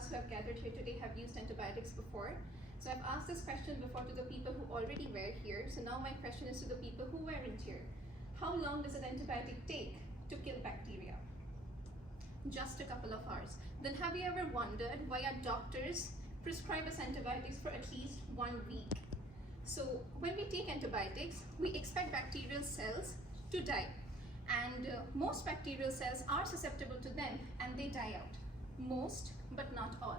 us who have gathered here today have used antibiotics before. So I've asked this question before to the people who already were here. So now my question is to the people who weren't here. How long does an antibiotic take to kill bacteria? Just a couple of hours. Then have you ever wondered why our doctors prescribe us antibiotics for at least 1 week? So when we take antibiotics, we expect bacterial cells to die. And most bacterial cells are susceptible to them and they die out. Most, but not all.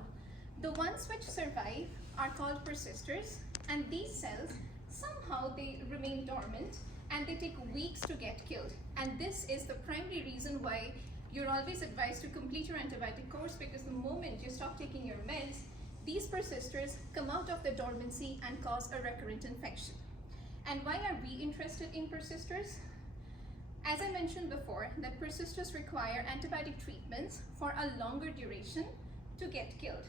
The ones which survive are called persisters, and these cells, somehow they remain dormant and they take weeks to get killed. And this is the primary reason why you're always advised to complete your antibiotic course, because the moment you stop taking your meds, these persisters come out of the dormancy and cause a recurrent infection. And why are we interested in persisters? As I mentioned before, that persisters require antibiotic treatments for a longer duration to get killed.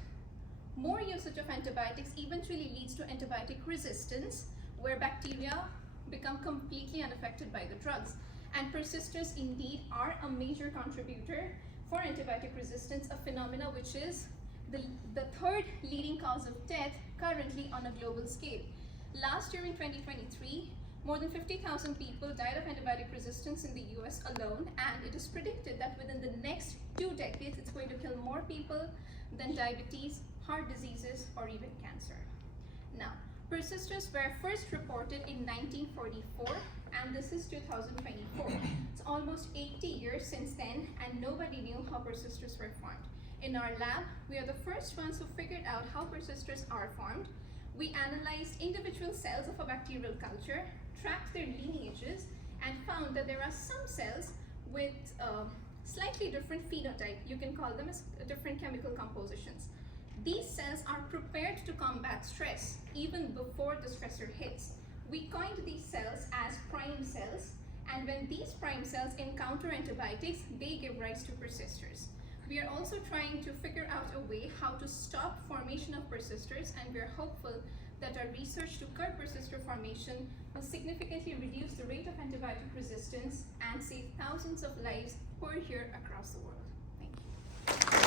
More usage of antibiotics eventually leads to antibiotic resistance, where bacteria become completely unaffected by the drugs. And persisters indeed are a major contributor for antibiotic resistance, a phenomena which is the third leading cause of death currently on a global scale. Last year in 2023, more than 50,000 people died of antibiotic resistance in the US alone, and it is predicted that within the next 2 decades, it's going to kill more people than diabetes, heart diseases, or even cancer. Now, persisters were first reported in 1944, and this is 2024. It's almost 80 years since then, and nobody knew how persisters were formed. In our lab, we are the first ones who figured out how persisters are formed. We analyzed individual cells of a bacterial culture, tracked their lineages, and found that there are some cells with slightly different phenotype. You can call them as different chemical compositions. These cells are prepared to combat stress even before the stressor hits. We coined these cells as prime cells, and when these prime cells encounter antibiotics, they give rise to persisters. We are also trying to figure out a way how to stop formation of persisters, and we are hopeful that our research to curb persister formation will significantly reduce the rate of antibiotic resistance and save thousands of lives per year across the world.